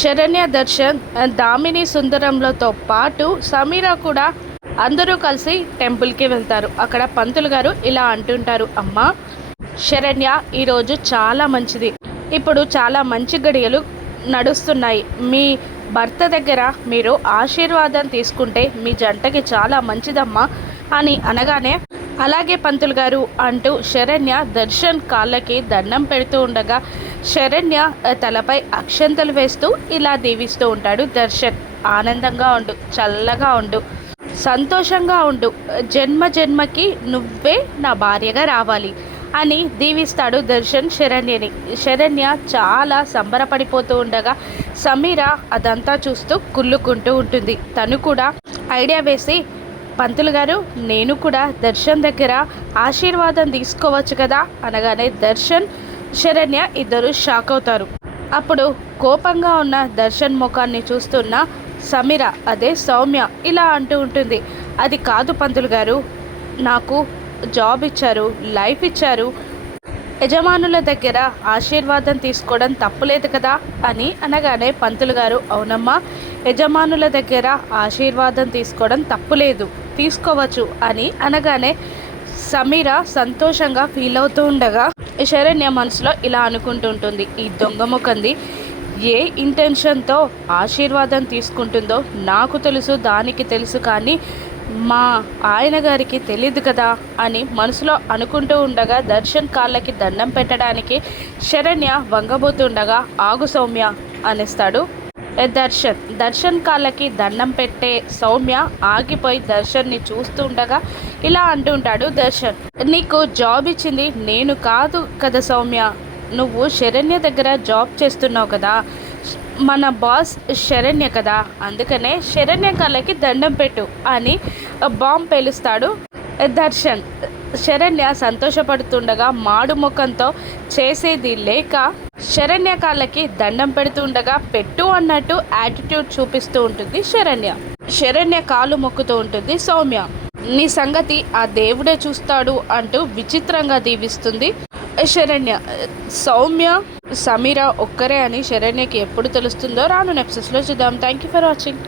శరణ్య, దర్శన్, దామిని సుందరంలతో పాటు సమీర కూడా అందరూ కలిసి టెంపుల్కి వెళ్తారు. అక్కడ పంతులు గారు ఇలా అంటుంటారు, అమ్మా శరణ్య, ఈరోజు చాలా మంచిది. ఇప్పుడు చాలా మంచి గడియలు నడుస్తున్నాయి. మీ భర్త దగ్గర మీరు ఆశీర్వాదం తీసుకుంటే మీ జంటకి చాలా మంచిదమ్మా అని అనగానే, అలాగే పంతులు గారు అంటూ శరణ్య దర్శన్ కాళ్ళకి దండం పెడుతూ ఉండగా శరణ్య తలపై అక్షంతలు వేస్తూ ఇలా దీవిస్తూ ఉంటాడు. దర్శన్, ఆనందంగా ఉండు, చల్లగా ఉండు, సంతోషంగా ఉండు, జన్మ జన్మకి నువ్వే నా భార్యగా రావాలి అని దీవిస్తాడు దర్శన్ శరణ్యని. శరణ్య చాలా సంబరపడిపోతూ ఉండగా సమీర అదంతా చూస్తూ కుళ్ళుకుంటూ ఉంటుంది. తను కూడా ఐడియా వేసి, పంతులు గారు, నేను కూడా దర్శన్ దగ్గర ఆశీర్వాదం తీసుకోవచ్చు కదా అనగానే దర్శన్ శరణ్య ఇద్దరు షాక్ అవుతారు. అప్పుడు కోపంగా ఉన్న దర్శన్ ముఖాన్ని చూస్తున్న సమీర, అదే సౌమ్య, ఇలా అంటూ ఉంటుంది, అది కాదు పంతులు గారు, నాకు జాబ్ ఇచ్చారు, లైఫ్ ఇచ్చారు, యజమానుల దగ్గర ఆశీర్వాదం తీసుకోవడం తప్పులేదు కదా అని అనగానే పంతులు గారు, అవునమ్మా, యజమానుల దగ్గర ఆశీర్వాదం తీసుకోవడం తప్పులేదు, తీసుకోవచ్చు అని అనగానే సమీర సంతోషంగా ఫీల్ అవుతూ ఉండగా శరణ్య మనసులో ఇలా అనుకుంటుంటుంది, ఈ దొంగ ముఖంది ఏ ఇంటెన్షన్తో ఆశీర్వాదం తీసుకుంటుందో నాకు తెలుసు, దానికి తెలుసు, కానీ మా ఆయన గారికి తెలియదు కదా అని మనసులో అనుకుంటూ ఉండగా దర్శన్ కాళ్ళకి దండం పెట్టడానికి శరణ్య వంగబోతుండగా, ఆగు సౌమ్య అనేస్తాడు దర్శన్ కాళ్ళకి దండం పెట్టే సౌమ్య ఆగిపోయి దర్శన్ని చూస్తూ ఉండగా ఇలా అంటుంటాడు దర్శన్, నీకు జాబ్ ఇచ్చింది నేను కాదు కదా సౌమ్య, నువ్వు శరణ్య దగ్గర జాబ్ చేస్తున్నావు కదా, మన బాస్ శరణ్య కదా, అందుకనే శరణ్య కాళ్ళకి దండం పెట్టు అని బాంబ్ పేలుస్తాడు దర్శన్. శరణ్య సంతోషపడుతుండగా మాడు ముఖంతో చేసేది లేక శరణ్య కాళ్ళకి దండం పెడుతుండగా పెట్టు అన్నట్టు యాటిట్యూడ్ చూపిస్తూ ఉంటుంది శరణ్య కాలు మొక్కుతూ ఉంటుంది సౌమ్య. నీ సంగతి ఆ దేవుడే చూస్తాడు అంటూ విచిత్రంగా దీవిస్తుంది శరణ్య. సౌమ్య సమీర ఒక్కరే అని శరణ్యకి ఎప్పుడు తెలుస్తుందో రాను ఎపిసోడ్స్లో చూద్దాం. Thank you for watching.